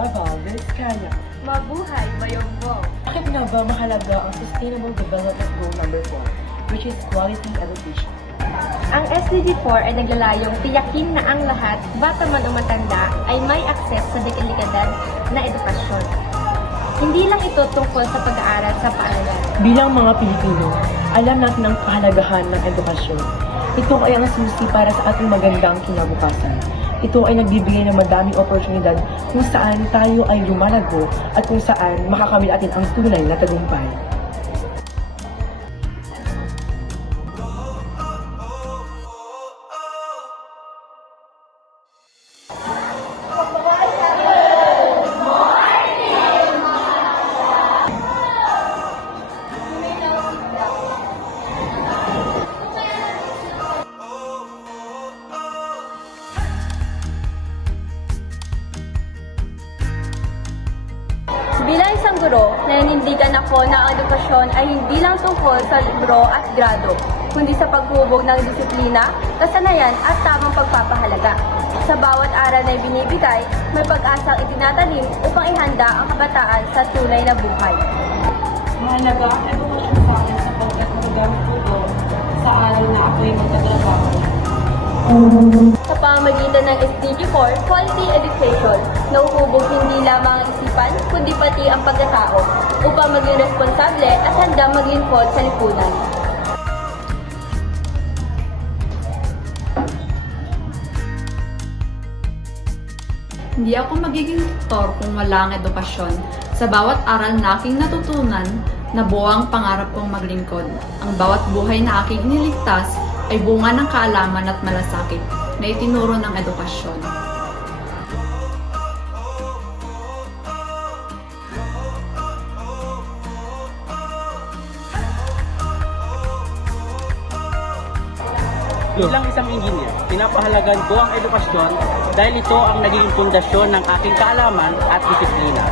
Davao, Vizcaya. Mabuhay, Bayongbong! Bakit nga ba mahalaga ang Sustainable Development Goal number 4, which is quality education? Ang SDG 4 ay naglalayong tiyakin na ang lahat, bata man o matanda, ay may akses sa dekalidad na edukasyon. Hindi lang ito tungkol sa pag-aaral sa paaralan. Bilang mga Pilipino, alam natin ang kahalagahan ng edukasyon. Ito ay ang susi para sa ating magandang kinabukasan. Ito ay nagbibigay ng madaming oportunidad kung saan tayo ay lumalago at kung saan makakamit natin ang tunay na tagumpay. Bilang isang guro, naninindigan ako na ang edukasyon ay hindi lang tungkol sa libro at grado, kundi sa paghubog ng disiplina, kasanayan at tamang pagpapahalaga. Sa bawat aral na ibinibigay, may pag-asang itinatanim upang ihanda ang kabataan sa tunay na buhay. Mahalaga ang edukasyon sa akin sapagkat magagamit ko ito sa araw na ako'y magtatrabaho. Sa pamamagitan ng SDG 4, Quality Education, nauhubog hindi lamang ang isipan, kundi pati ang pagkatao, upang maging responsable at handang maglingkod sa lipunan. Hindi ako magiging tutor kung wala ang edukasyon. Sa bawat aral na aking natutunan, nabuo ang pangarap kong maglingkod. Ang bawat buhay na aking iniligtas ay bunga ng kaalaman at malasakit na itinuro ng edukasyon. Bilang isang engineer, pinapahalagan ko ang edukasyon dahil ito ang naging pundasyon ng aking kaalaman at disiplina.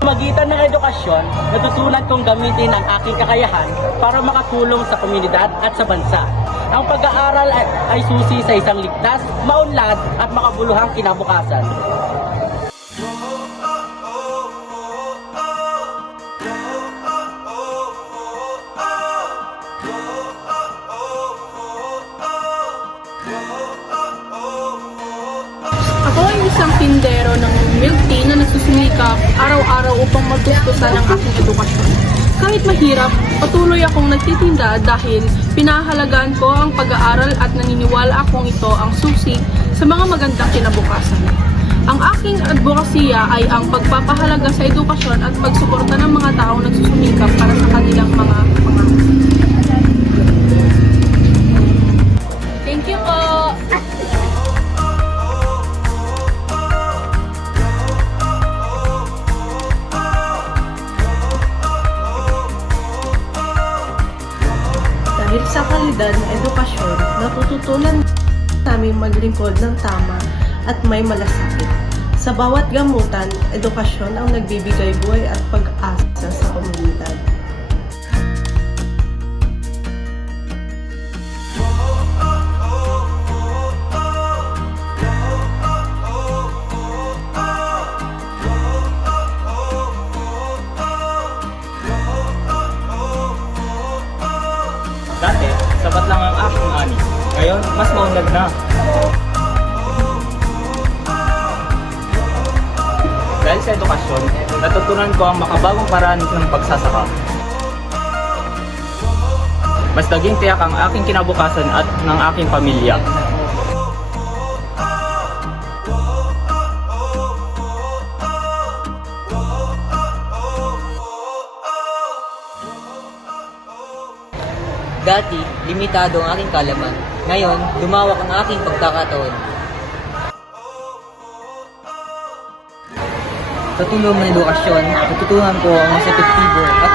Sa magitan ng edukasyon, natutunan kong gamitin ang aking kakayahan para makatulong sa komunidad at sa bansa. Ang pag-aaral ay susi sa isang ligtas, maunlad at makabuluhang kinabukasan. Ako ay isang tindero ng milk tea na nagsusumikap araw-araw upang matustusan ang aking edukasyon. Kahit mahirap, patuloy akong nagtitinda dahil pinahalagaan ko ang pag-aaral at naniniwala akong ito ang susi sa mga magandang kinabukasan. Ang aking advokasya ay ang pagpapahalaga sa edukasyon at pagsuporta ng mga taong nagsusumikap para sa kanilang mga pangarap. Thank you po! Dahil sa kalidad ng edukasyon, natututunan namin maglingkod ng tama at may malasakit. Sa bawat gamutan, edukasyon ang nagbibigay buhay at pag-asa sa komunidad. Dati, sapat lang ang aking ani. Ngayon, mas maunlad na. Dahil sa edukasyon, natutunan ko ang makabagong paraan ng pagsasaka. Mas naging tiyak ang aking kinabukasan at ng aking pamilya. Dati, limitado ang aking kalaman. Ngayon, lumawak ang aking pagkakataon. Sa tulong ng edukasyon, natutunan ko ang mas epektibo at